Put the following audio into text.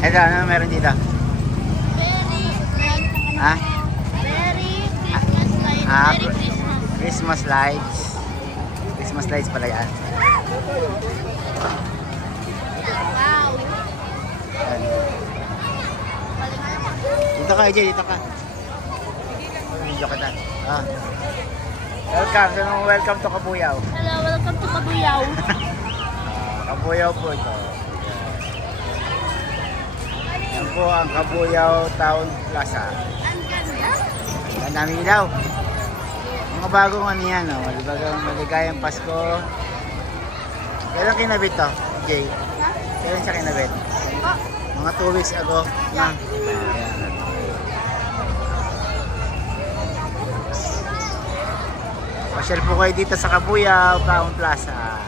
Ito, ano meron dito? Ha? Merry Christmas lights. Ah, Merry Christmas. Christmas lights. Christmas lights pala yan. Wow. Ayan. Dito ka, AJ, dito ka. Video ka na. Ah. Welcome, welcome to Kabuyaw. Hello, welcome to Kabuyaw. Kabuyaw po ito. Yan po ang Kabuyaw Town Plaza. Ang ganda. Ang dami ilaw. Mga bagong ano yan, oh. Maligayang Pasko. Kailan kinabit to, Jay? Kailan siya kinabit? Mga 2 weeks ago. Yeah. Ayan. Pasyal po kayo dito sa Kabuyaw Town Plaza.